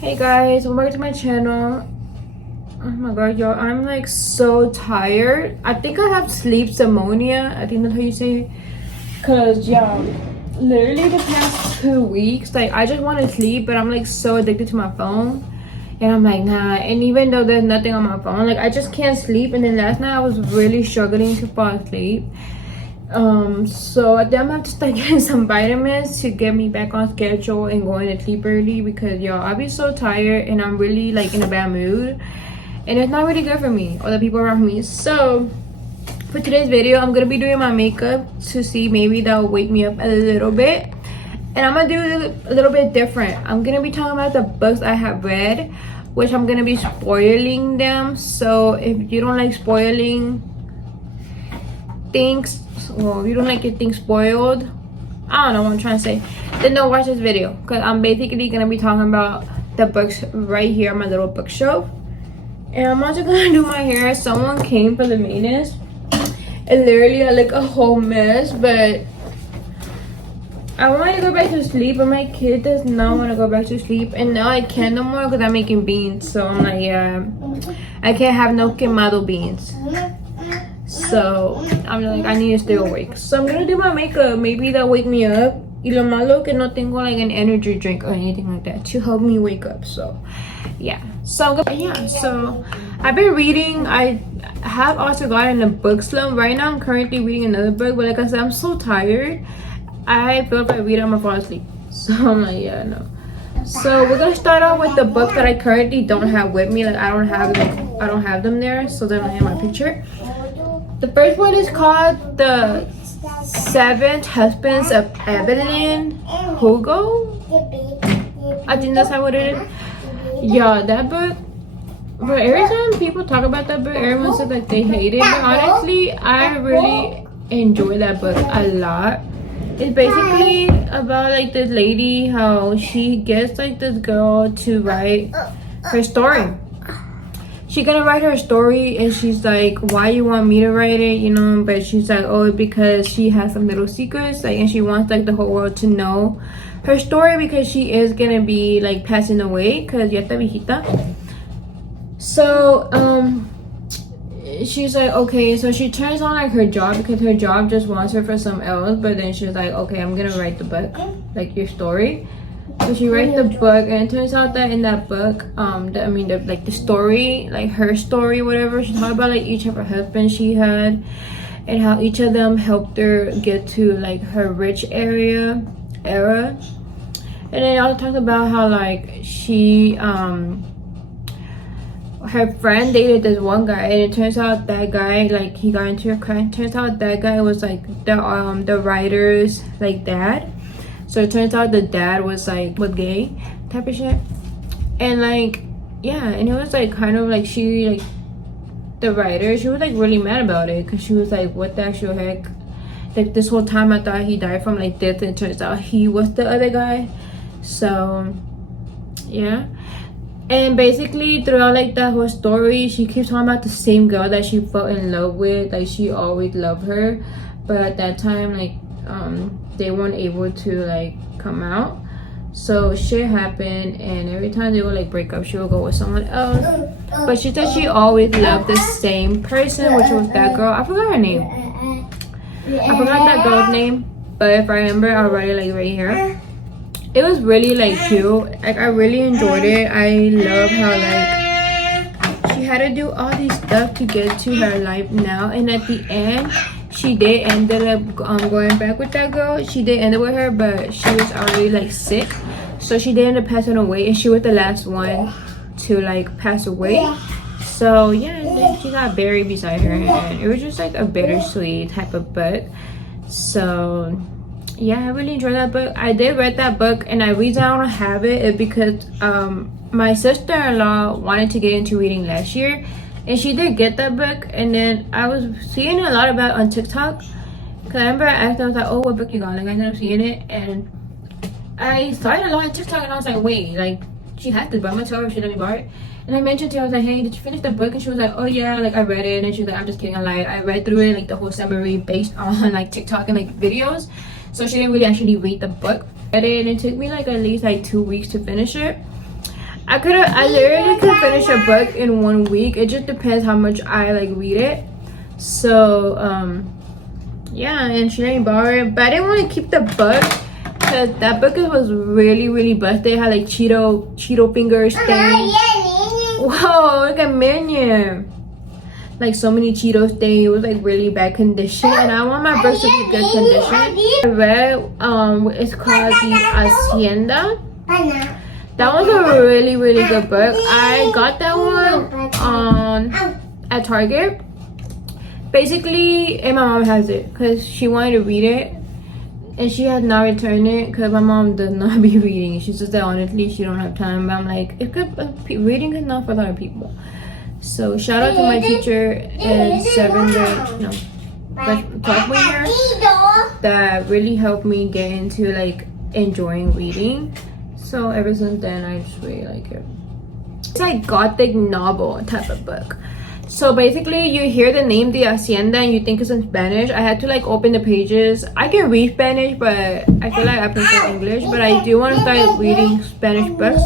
Hey guys, welcome back to my channel. Oh my god, y'all, I'm like so tired. I think I have sleep pneumonia. I think that's how you say it. Cause y'all, literally the past 2 weeks, like I just want to sleep, but I'm like so addicted to my phone. And I'm like, nah. And even though there's nothing on my phone, like I just can't sleep. And then last night I was really struggling to fall asleep. So I think I'm gonna have to start getting some vitamins to get me back on schedule and going to sleep early, because y'all, I'll be so tired and I'm really like in a bad mood, and it's not really good for me or the people around me. So for today's video, I'm gonna be doing my makeup to see maybe that'll wake me up a little bit, and I'm gonna do it a little bit different. I'm gonna be talking about the books I have read, which I'm gonna be spoiling them. So if you don't like spoiling things, well, if you don't like your things spoiled, I don't know what I'm trying to say, then don't watch this video, because I'm basically gonna be talking about the books right here on my little bookshelf. And I'm also gonna do my hair. Someone came for the maintenance and literally I look a whole mess, but I want to go back to sleep, but my kid does not want to go back to sleep, and now I can't no more because I'm making beans. So I'm like, yeah, I can't have no quemado beans. So I'm like, I need to stay awake. So I'm gonna do my makeup. Maybe that'll wake me up. Y lo malo que no tengo like an energy drink or anything like that to help me wake up. So yeah. So I've been reading. I have also gotten a book slump. Right now I'm currently reading another book, but like I said, I'm so tired. I feel if I read it, I'm gonna fall asleep. So I'm like, yeah, no. So we're gonna start off with the book that I currently don't have with me. Like I don't have them there, so they're not in my picture. The first one is called The Seven Husbands of Evelyn Hugo. I think that's how it is. Yeah, that book. But every time people talk about that book, everyone says like they hate it. But honestly, I really enjoy that book a lot. It's basically about like this lady, how she gets like this girl to write her story. She's gonna write her story, and she's like, why you want me to write it, you know? But she's like, oh, because she has some little secrets, like, and she wants like the whole world to know her story, because she is gonna be like passing away, because ya está viejita. So she's like, okay. So she turns on like her job, because her job just wants her for something else. But then she's like, okay, I'm gonna write the book, like your story. So she writes the book, and it turns out that in that book, the story, like her story, whatever, she talked about like each of her husbands she had, and how each of them helped her get to like her rich era. And then it also talked about how like she her friend dated this one guy, and it turns out that guy, like, he got into a crash. Turns out that guy was like the writer's like dad. So it turns out the dad was like gay type of shit. And like, yeah, and it was like kind of like she, like, the writer, she was like really mad about it, because she was like, what the actual heck, like this whole time I thought he died from like death, and it turns out he was the other guy. So yeah. And basically throughout like that whole story, she keeps talking about the same girl that she fell in love with. Like she always loved her, but at that time, like, they weren't able to like come out. So shit happened, and every time they would like break up, she would go with someone else. But she said she always loved the same person, which was that girl. I forgot her name. I forgot that girl's name, but if I remember, I'll write it like right here. It was really like cute. Like I really enjoyed it. I love how like she had to do all these stuff to get to her life now, and at the end she did ended up going back with that girl. She did end up with her, but she was already like sick, so she did end up passing away, and she was the last one to like pass away. So yeah, and then she got buried beside her, and it was just like a bittersweet type of book. So yeah, I really enjoyed that book. I did read that book, and the reason I don't have it is because my sister-in-law wanted to get into reading last year, and she did get that book. And then I was seeing a lot about it on TikTok, because I remember I asked her, I was like, oh, what book you got? Like I ended up seeing it, and I saw it a lot on TikTok, and I was like, wait, like she has this book. I'm gonna tell her if she let me borrow it. And I mentioned to her, I was like, hey, did you finish the book? And she was like, oh yeah, like I read it. And she was like, I'm just kidding, I lied. I read through it, like the whole summary based on like TikTok and like videos. So she didn't really actually read the book. I read it, and it took me like at least like 2 weeks to finish it. I literally could finish a book in 1 week. It just depends how much I like read it. So yeah, and she let me borrow it, but I didn't want to keep the book because that book was really busted. It had like Cheeto fingers stains. Whoa, look at Minion. Like so many Cheetos stains. It was like really bad condition, and I want my books to be good condition. I read it's called The Hacienda. That was a really good book. I got that one at Target. Basically, and my mom has it because she wanted to read it, and she has not returned it because my mom does not be reading. She says that honestly she don't have time. But I'm like, it could reading is not for a lot of people. So shout out to my teacher in 7th grade, sophomore year, that really helped me get into like enjoying reading. So ever since then, I just really like it. It's like gothic novel type of book. So basically, you hear the name The Hacienda and you think it's in Spanish. I had to like open the pages. I can read Spanish, but I feel like I prefer English. But I do want to start reading Spanish books.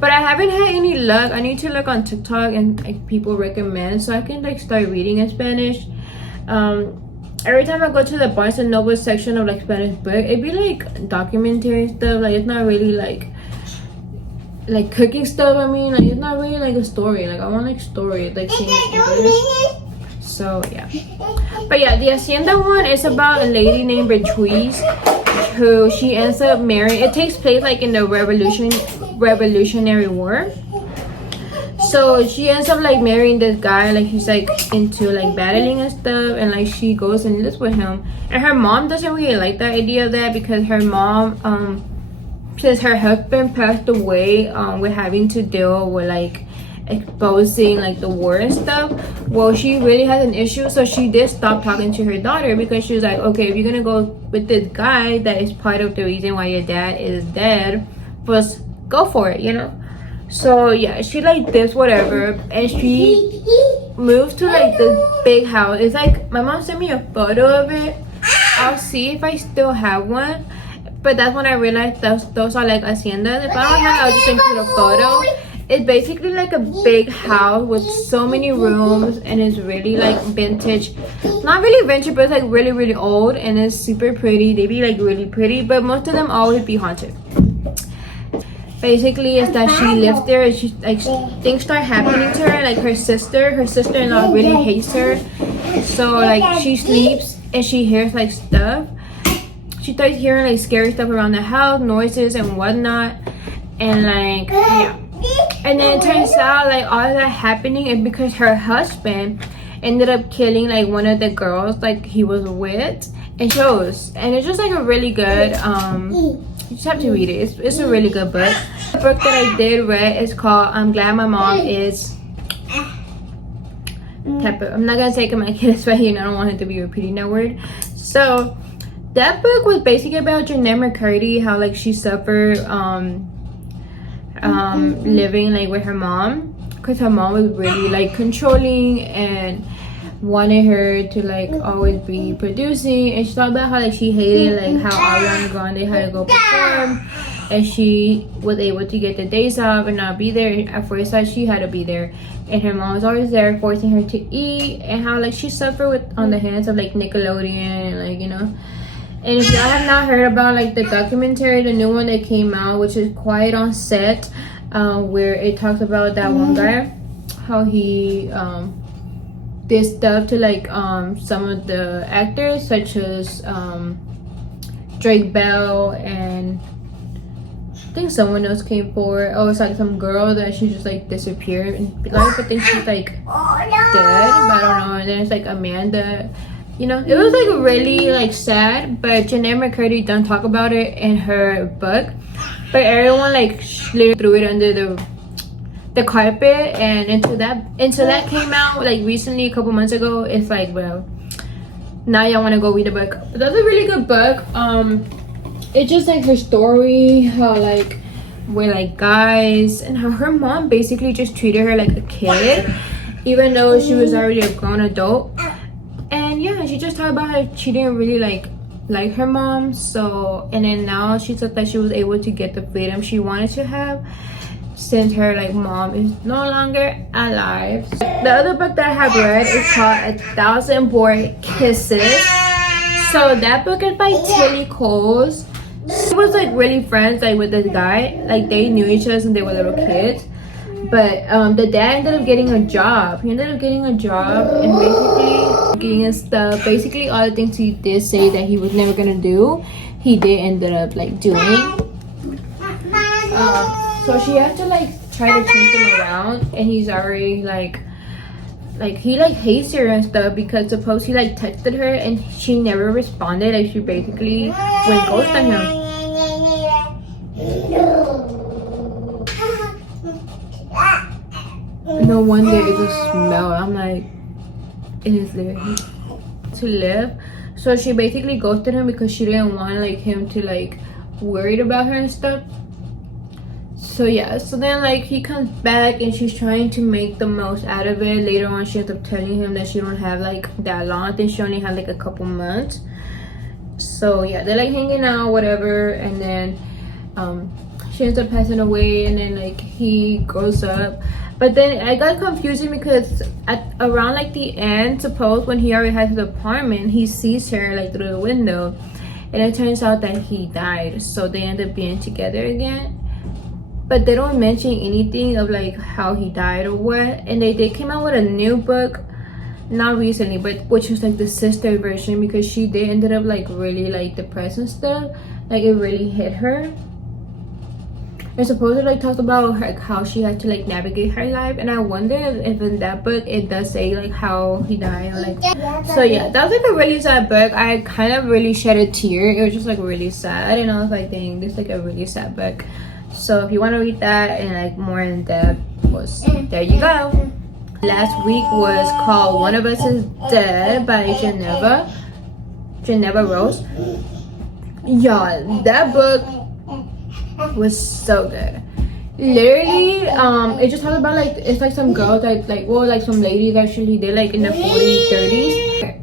But I haven't had any luck. I need to look on TikTok and like people recommend so I can like start reading in Spanish. Every time I go to the Barnes and Noble section of like Spanish book, it'd be like documentary stuff. Like it's not really like cooking stuff. I mean, like it's not really like a story. Like I want like story, like seeing English. So yeah, but yeah, the Hacienda one is about a lady named Beatriz who she ends up marrying. It takes place like in the Revolutionary War. So she ends up like marrying this guy, like he's like into like battling and stuff, and like she goes and lives with him. And her mom doesn't really like the idea of that because her mom since her husband passed away with having to deal with like exposing like the war and stuff, well, she really has an issue. So she did stop talking to her daughter because she was like, okay, if you're gonna go with this guy that is part of the reason why your dad is dead, just go for it, you know. So yeah, she like this whatever, and she moved to like this big house. It's like my mom sent me a photo of it. I'll see if I still have one. But that's when I realized those are like haciendas. If I don't have, I'll just include a photo. It's basically like a big house with so many rooms, and it's really like vintage. Not really vintage, but it's like really old, and it's super pretty. They be like really pretty, but most of them always be haunted. Basically, it's that she lives there, and she like things start happening to her. Like her sister-in-law really hates her. So like she sleeps and she hears like stuff. She starts hearing like scary stuff around the house, noises and whatnot, and like yeah. And then it turns out like all of that happening is because her husband ended up killing like one of the girls like he was with, and it's just like a really good you just have to read it. It's a really good book. The book that I did read is called I'm Glad My Mom Is Pepper. I'm not gonna say it because my kid is right here and I don't want him to be repeating that word. So that book was basically about Janae McCurdy, how like she suffered living like with her mom because her mom was really like controlling and wanted her to like always be producing. And she talked about how like she hated like how Ariana Grande had to go perform, and she was able to get the days off and not be there. At first like she had to be there, and her mom was always there forcing her to eat, and how like she suffered with on the hands of like Nickelodeon and like, you know. And if y'all have not heard about like the documentary, the new one that came out, which is Quiet on Set, where it talks about that one guy, how he did stuff to like some of the actors, such as Drake Bell, and I think someone else came forward. Oh, it's like some girl that she just like disappeared, and a lot of people think she's like dead, but I don't know. And then it's like Amanda. You know, it was like really like sad, but Janae McCurdy don't talk about it in her book, but everyone like literally threw it under the carpet. And until that came out like recently, a couple months ago, it's like, well, now y'all want to go read the book. But that's a really good book. It's just like her story, how like with like guys, and how her mom basically just treated her like a kid, even though she was already a grown adult. And yeah, she just talked about how she didn't really like her mom. So, and then now she said that she was able to get the freedom she wanted to have since since her like mom is no longer alive. The other book that I have read is called 1,000 Bored Kisses. So that book is by Tilly Coles. She was like really friends like with this guy. Like they knew each other since they were little kids. But the dad ended up getting a job. He ended up getting a job and basically getting his stuff. Basically all the things he did say that he was never gonna do, he did ended up like doing. So she had to like try to change him around, and he's already like he like hates her and stuff because suppose he like texted her and she never responded. Like she basically went ghost on him. No wonder it's a smell. I'm like, it is literally to live. So she basically ghosted him because she didn't want like him to like worried about her and stuff. So yeah, so then like he comes back and she's trying to make the most out of it. Later on she ends up telling him that she don't have like that long. I think she only had like a couple months. So yeah, they're like hanging out, whatever, and then she ends up passing away, and then like he grows up. But then I got confusing because around like the end, suppose when he already has his apartment, he sees her like through the window, and it turns out that he died. So they end up being together again. But they don't mention anything of like how he died or what. And they came out with a new book, not recently, but which was like the sister version, because she did ended up like really like depressed and stuff. Like it really hit her. And supposedly like talked about her, how she had to like navigate her life. And I wonder if in that book it does say like how he died or like. So yeah, that was like a really sad book. I kind of really shed a tear. It was just like really sad, and I was like, dang, this is like a really sad book. So if you want to read that and like more in depth, there you go. Last week was called One of Us is Dead by Geneva Rose. Y'all, that book was so good. Literally it just talks about like, it's like some girls like some ladies actually, they're like in the 40s 30s.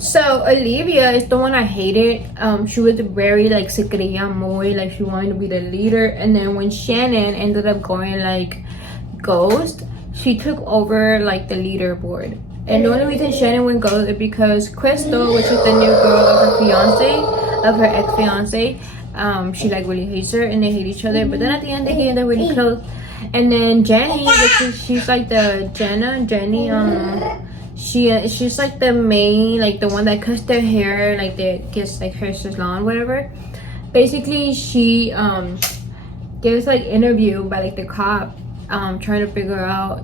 So Olivia is the one I hated. She was very like se creía muy, like she wanted to be the leader. And then when Shannon ended up going like ghost, she took over like the leaderboard. And the only reason Shannon went ghost is because Crystal, which is the new girl of her ex-fiance, she like really hates her and they hate each other. But then at the end they get really close. And then Jenny, she's like the Jenny she's like the main, like the one that cuts their hair, like that gets like her salon, whatever. Basically she gives like interview by like the cop trying to figure out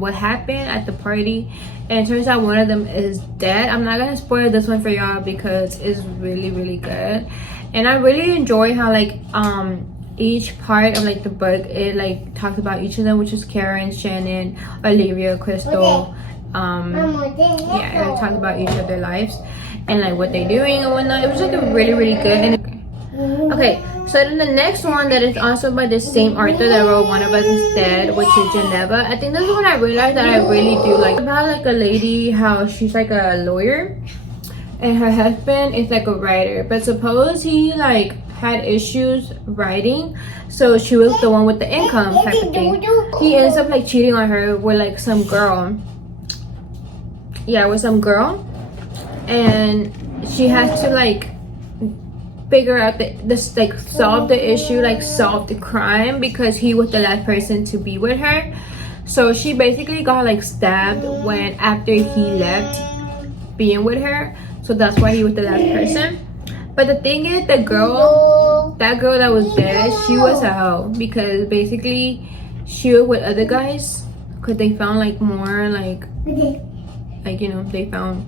what happened at the party, and it turns out one of them is dead. I'm not gonna spoil this one for y'all because it's really really good, and I really enjoy how like each part of like the book, it like talks about each of them, which is Karen, Shannon, Olivia, Crystal. Yeah, and talk about each of their lives and like what they're doing and whatnot. It was like a really really good. And okay, so then the next one that is also by the same author that wrote One of Us is Dead, which is Geneva. I think this is when I realized that I really do like about like a lady, how she's like a lawyer and her husband is like a writer, but suppose he like had issues writing, so she was the one with the income type of thing. He ends up like cheating on her with like some girl. Yeah, with some girl, and she has to like figure out this like solve the issue, like solve the crime, because he was the last person to be with her. So she basically got like stabbed when after he left being with her, so that's why he was the last person. But the thing is, that girl that was dead, she was a hoe, because basically she was with other guys because they found like more like you know, they found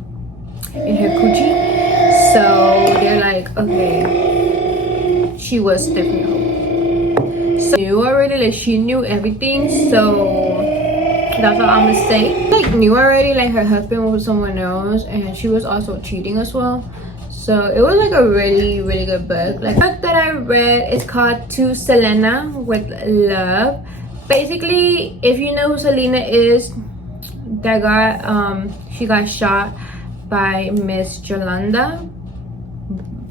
in her coochie. So they're like, okay, she was definitely. So knew already, like she knew everything. So that's all I'm gonna say. Like knew already, like her husband was with someone else, and she was also cheating as well. So it was like a really really good book. Like the book that I read is called To Selena with Love. Basically, if you know who Selena is, that got she got shot by Miss Yolanda,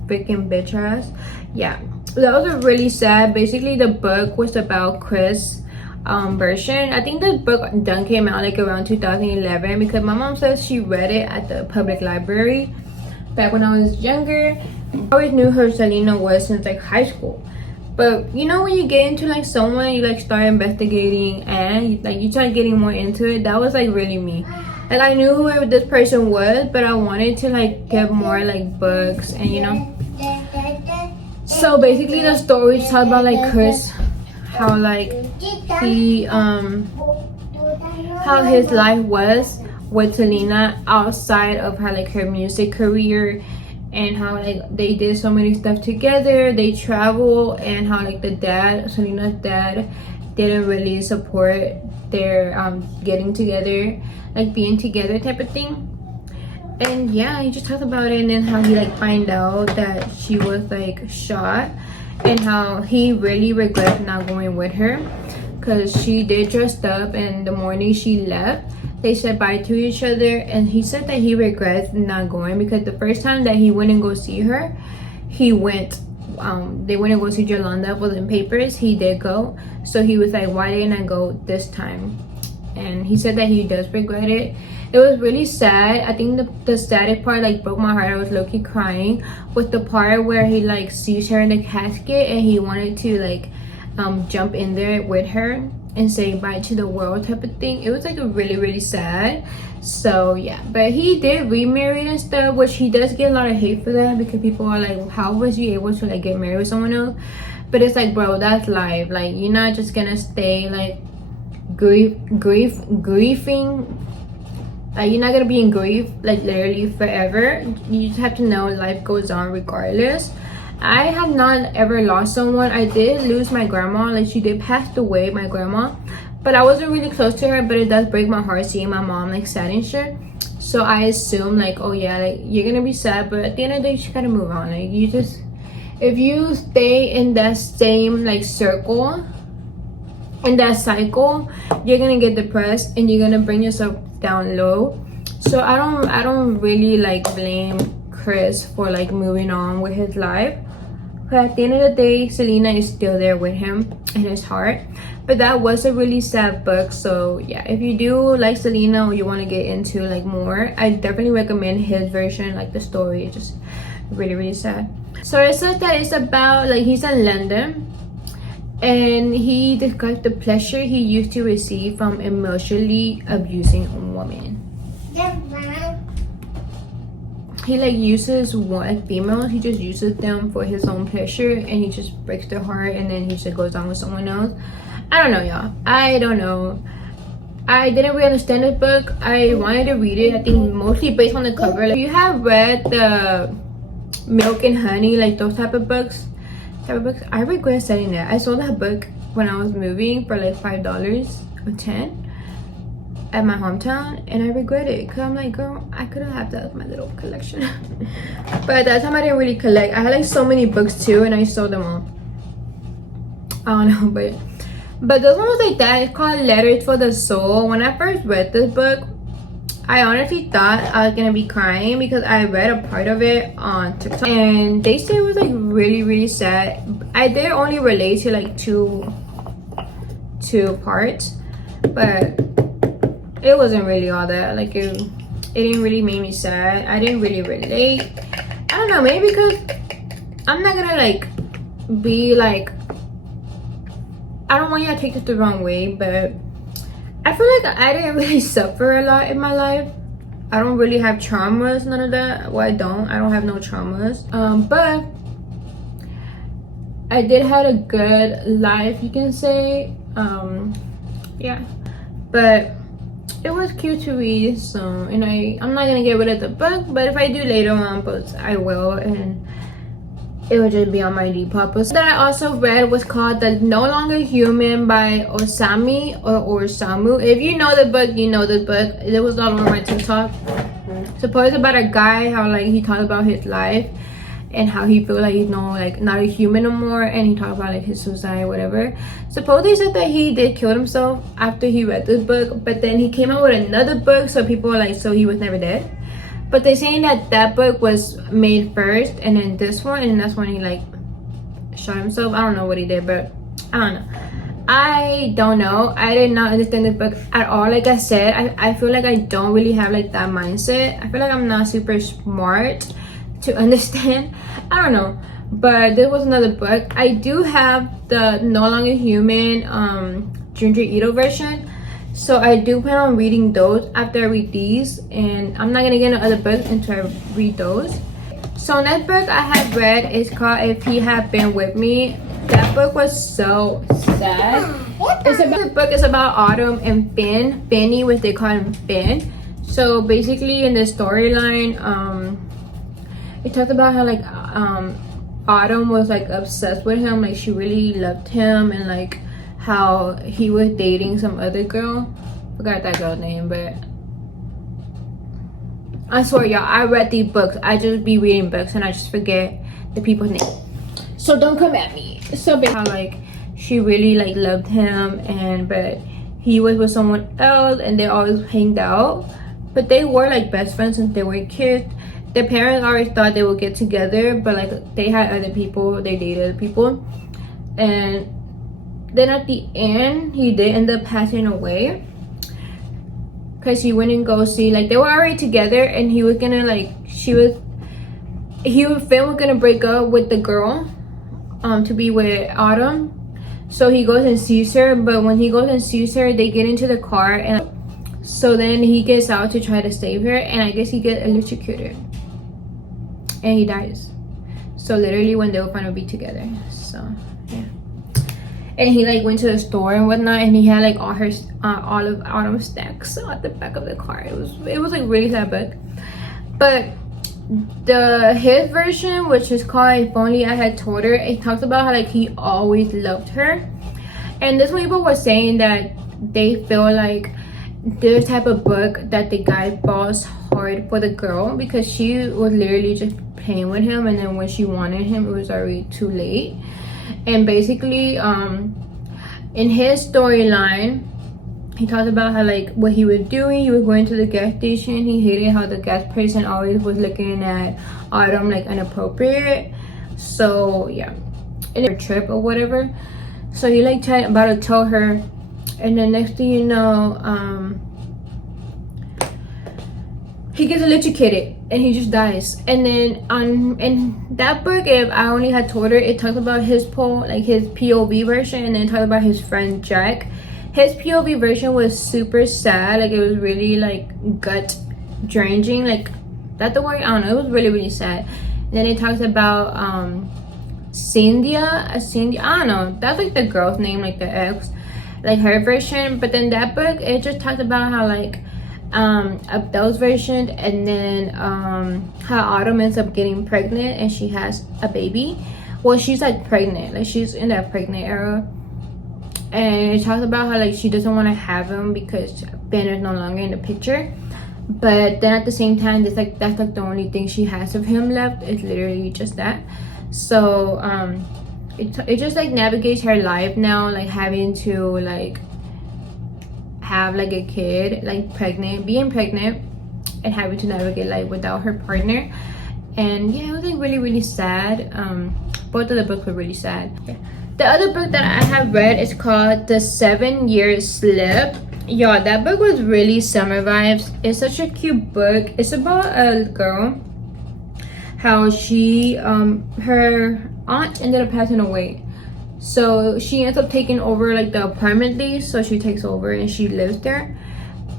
freaking bitch ass. Yeah, that was a really sad. Basically the book was about Chris, version. I think the book done came out like around 2011 because my mom says she read it at the public library back when I was younger. I always knew who Selena was since like high school. But you know, when you get into like someone, you like start investigating and like you start getting more into it. That was like really me. Like I knew who this person was, but I wanted to like get more like books and you know. So basically the story talks about like Chris, how like he how his life was with Selena outside of her like her music career, and how like they did so many stuff together, they travel, and how like the dad, Selena's dad, didn't really support their getting together, like being together type of thing. And yeah, he just talked about it, and then how he like find out that she was like shot, and how he really regrets not going with her because she did dress up, and the morning she left they said bye to each other, and he said that he regrets not going because the first time that he went and go see her, he went they went and go see Yolanda for the papers. He did go, so he was like, why didn't I go this time? And he said that he does regret it. It was really sad. I think the saddest part like broke my heart. I was low-key crying with the part where he like sees her in the casket and he wanted to like jump in there with her and say bye to the world type of thing. It was like really sad. So yeah, but he did remarry and stuff, which he does get a lot of hate for that because people are like, how was you able to like get married with someone else? But it's like, bro, that's life. Like, you're not just gonna stay like grieving. Like, you're not gonna be in grief like literally forever. You just have to know life goes on regardless. I have not ever lost someone. I did lose my grandma. Like, she did pass away, my grandma, but I wasn't really close to her. But it does break my heart seeing my mom like sad and shit. So I assume like, oh yeah, like you're gonna be sad, but at the end of the day you just gotta move on. Like, you just, if you stay in that same like circle, in that cycle, you're gonna get depressed and you're gonna bring yourself down low. So I don't really like blame Chris for like moving on with his life. But at the end of the day, Selena is still there with him in his heart. But that was a really sad book. So yeah, if you do like Selena or you want to get into like more, I definitely recommend his version. Like, the story is just really sad. So it says that it's about like he's in London and he describes the pleasure he used to receive from emotionally abusing a woman. He like uses one female, he just uses them for his own pleasure, and he just breaks their heart, and then he just goes on with someone else. I don't know, y'all. I don't know. I didn't really understand this book. I wanted to read it, I think mostly based on the cover. Like, if you have read the Milk and Honey, like those type of books, I regret selling that. I sold that book when I was moving for like $5 or $10 at my hometown, and I regret it because I'm like, girl, I could have that as my little collection. But at that time I didn't really collect. I had like so many books too, and I sold them all. I don't know, but this one was like that. It's called Letters for the Soul. When I first read this book, I honestly thought I was gonna be crying because I read a part of it on TikTok and they said it was like really sad. I did only relate to like two parts, but it wasn't really all that. Like, it didn't really make me sad. I didn't really relate. I don't know, maybe because I'm not gonna like be like, I don't want you to take this the wrong way, but I feel like I didn't really suffer a lot in my life. I don't really have traumas, none of that. Well, I don't have no traumas. But I did have a good life, you can say. Yeah, but it was cute to read. So, and I'm not gonna get rid of the book, but if I do later on, but I will, and it will just be on my Depop. That I also read was called The No Longer Human by Osami or Samu. If you know the book, you know the book. It was all over my TikTok. Supposed about a guy, how like he talked about his life and how he feel like he's not a human no more, and he talked about like his suicide, whatever. Suppose they said that he did kill himself after he read this book, but then he came out with another book, so people were like, so he was never dead. But they're saying that book was made first, and then this one, and that's when he like shot himself. I don't know what he did, but I don't know. I don't know. I did not understand the book at all. Like I said, I feel like I don't really have like that mindset. I feel like I'm not super smart to understand. I don't know. But there was another book. I do have the No Longer Human Junji Ito version. So I do plan on reading those after I read these. And I'm not gonna get into other books until I read those. So next book I have read is called If He Had Been With Me. That book was so sad. The book is about Autumn and Finn. Finny, which they call him Finn. So basically in the storyline, it talked about how like Autumn was like obsessed with him, like she really loved him, and like how he was dating some other girl. Forgot that girl's name, but I swear y'all, I read these books. I just be reading books and I just forget the people's name. So don't come at me. So how like she really like loved him, and but he was with someone else and they always hanged out. But they were like best friends since they were kids. Their parents always thought they would get together, but like they had other people, they dated other people. And then at the end, he did end up passing away. Cause he wouldn't go see, like they were already together and he was gonna like, Finn was gonna break up with the girl to be with Autumn. So he goes and sees her, but when he goes and sees her, they get into the car, and so then he gets out to try to save her, and I guess he gets electrocuted and he dies. So literally when they were gonna be together. So yeah. And he like went to the store and whatnot, and he had like all of Autumn's snacks at the back of the car. It was like really sad book. But his version, which is called If Only I Had Told Her, it talks about how like he always loved her. And this people were saying that they feel like this type of book that the guy falls hard for the girl, because she was literally just playing with him, and then when she wanted him, it was already too late. And basically in his storyline, he talked about how like what he was doing. He was going to the gas station. He hated how the gas person always was looking at Autumn like inappropriate. So yeah, in a trip or whatever. So he like about to tell her, and then next thing you know, he gets electrocuted and he just dies. And then in that book, If I Only Had Told Her, it talks about his POV version, and then talked about his friend Jack. His POV version was super sad. Like it was really like gut wrenching. Like that's the word, I don't know. It was really really sad. And then it talks about Cynthia, I don't know. That's like the girl's name, like the ex, like her version. But then that book, it just talked about how like those versions, and then how Autumn ends up getting pregnant and she has a baby. Well, she's like pregnant, like she's in that pregnant era. And it talks about how like she doesn't want to have him because Ben is no longer in the picture. But then at the same time, that's like the only thing she has of him left. It's literally just that. So it just like navigates her life now, like having to like have like a kid, like being pregnant and having to navigate life without her partner. And yeah, it was like really really sad. Both of the books were really sad. Yeah. The other book that I have read is called The 7 Year Slip. Y'all, that book was really summer vibes. It's such a cute book. It's about a girl, how she her aunt ended up passing away, so she ends up taking over like the apartment lease. So she takes over and she lives there,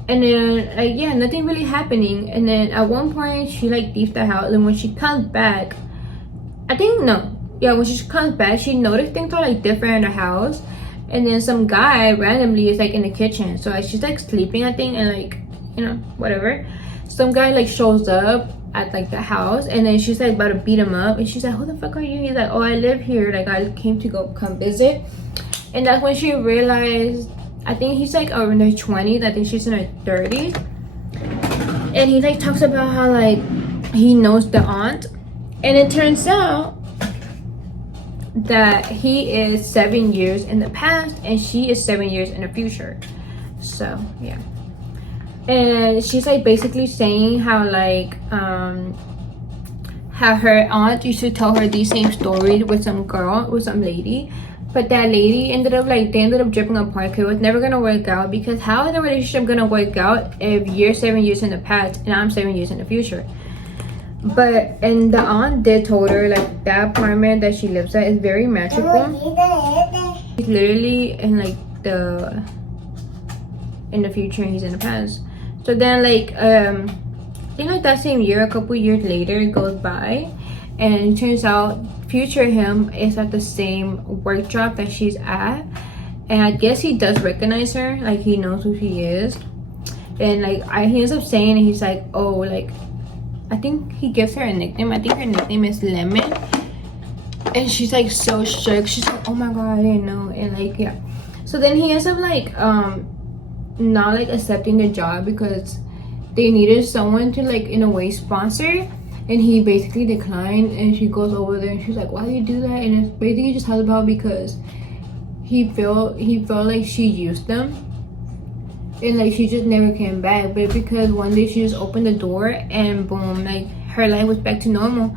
and then like yeah, nothing really happening. And then at one point she like leaves the house, and when she comes back, when she comes back, she noticed things are like different in the house. And then some guy randomly is like in the kitchen. So like she's like sleeping, I think, and like, you know, whatever. Some guy like shows up at like the house, and then she's like about to beat him up, and she's like, who the fuck are you? He's like, oh, I live here, like I came to come visit. And that's when she realized, I think he's like in her 20s, I think she's in her 30s. And he like talks about how like he knows the aunt, and it turns out that he is 7 years in the past and she is 7 years in the future. So yeah, and she's like basically saying how like how her aunt used to tell her these same stories with some lady, But that lady ended up like, they ended up dripping apart because it was never gonna work out. Because how is the relationship gonna work out if you're 7 years in the past and I'm 7 years in the future? But and the aunt did told her like that apartment that she lives at is very magical. He's literally in like in the future and he's in the past. So then like I think like that same year, a couple years later, it goes by, and it turns out future him is at the same work job that she's at, and I guess he does recognize her, like he knows who she is, and like he ends up saying, and he's like, oh, like I think he gives her a nickname. I think her nickname is Lemon, and she's like so shook. She's like, oh my god, I didn't know. And like, yeah, so then he ends up like not like accepting the job because they needed someone to like in a way sponsor, and he basically declined. And she goes over there and she's like, why do you do that? And it's basically just talks about because he felt like she used them, and like she just never came back. But because one day she just opened the door and boom, like her life was back to normal.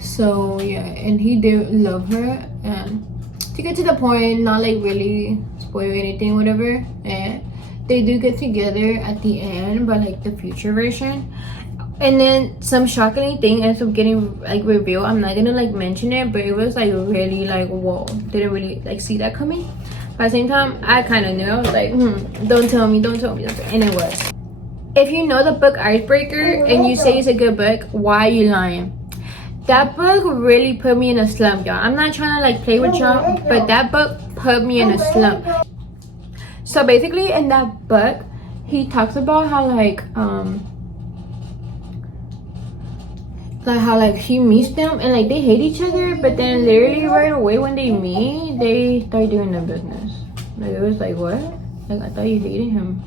So yeah, and he did love her, and to get to the point, not like really spoil anything, whatever, and they do get together at the end, but like the future version. And then some shocking thing ends up getting like revealed. I'm not gonna like mention it, but it was like really like whoa, didn't really like see that coming. But at the same time, I kind of knew. I was like, don't tell me. And it was. If you know the book Icebreaker and you say it's a good book, why are you lying? That book really put me in a slump, y'all. I'm not trying to like play with y'all, but that book put me in a slump. So basically in that book, he talks about how like how he meets them and like they hate each other, but then literally right away when they meet, they start doing their business. Like it was like, what? Like I thought you hated him.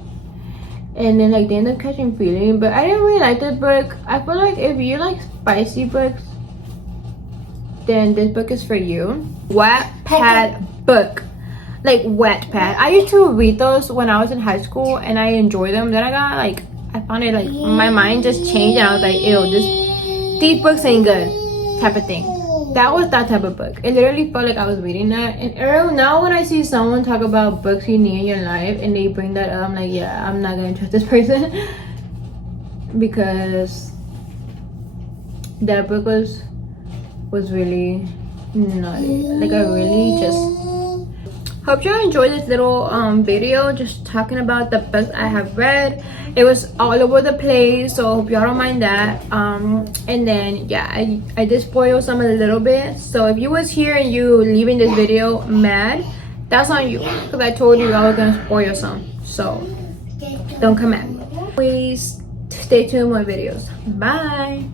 And then like they end up catching feeling. But I didn't really like this book. I feel like if you like spicy books, then this book is for you. Wattpad book. Like Wattpad. I used to read those when I was in high school and I enjoyed them. Then I found it like my mind just changed and I was like, ew, these books ain't good type of thing. That was that type of book. It literally felt like I was reading that. And now when I see someone talk about books you need in your life and they bring that up, I'm like, yeah, I'm not gonna trust this person. Because that book was really nutty. Like I really just hope you enjoyed this little video just talking about the books I have read. It was all over the place, so hope y'all don't mind that. And then yeah, I did spoil some a little bit, so if you was here and you leaving this video mad, that's on you, because I told you I was gonna spoil some, so don't come at me. Please stay tuned with more videos. Bye.